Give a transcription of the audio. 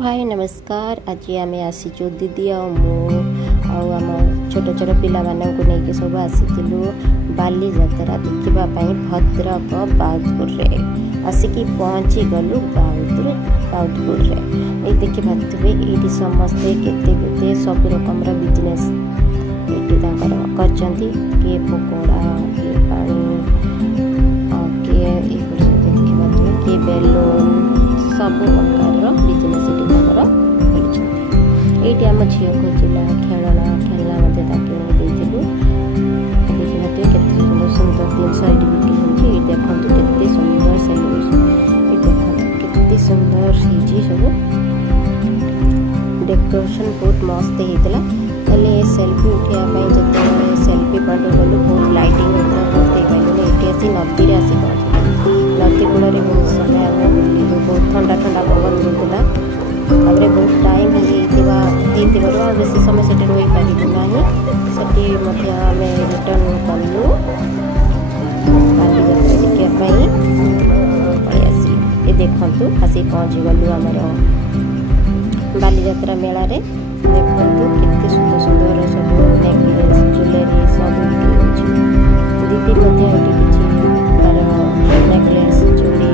हाय नमस्कार। आज आम आसीचु दीदी आम छोट छोट पिला मानक नहीं सब आसीलु बाली जात्रा देखापी भद्रक बाउदपुर आसिकी पहुँची गलु बाउदपुर ये देखिए ये समस्ते केते सब रकम बिजनेस ये किए पकोड़ा किए पानी किए किए बेलून सब प्रकार बिजनेस ये आम झील खोजिला खेलना खेलना किणु देखिए के सुंदर सुंदर जिनस ये बिक्री होती देखो के सुंदर सेलिब्रेशन ये देखो के सुंदर सब डेकोरेशन बहुत मस्त होता है। सेल्फी उठाई जो सेल्फी पॉइंट गलु बहुत लाइटिंग होती ये नदी आसी नदी कूल बहुत समय आम बुलू बहुत ठंडा ठंडा पवन मिलूला बहुत टाइम हो बेस समय से रही पारू ना से रिटर्न कलु बाली पलि आसी ये देखु आसी पहुँची गलु आमर बाली जात्रा मेला रे देखु केते सुंदर सुंदर सब नेकलेस ज्वेलरी सब बिक्री होती दीदी किसी तार नेकलेस चूड़ी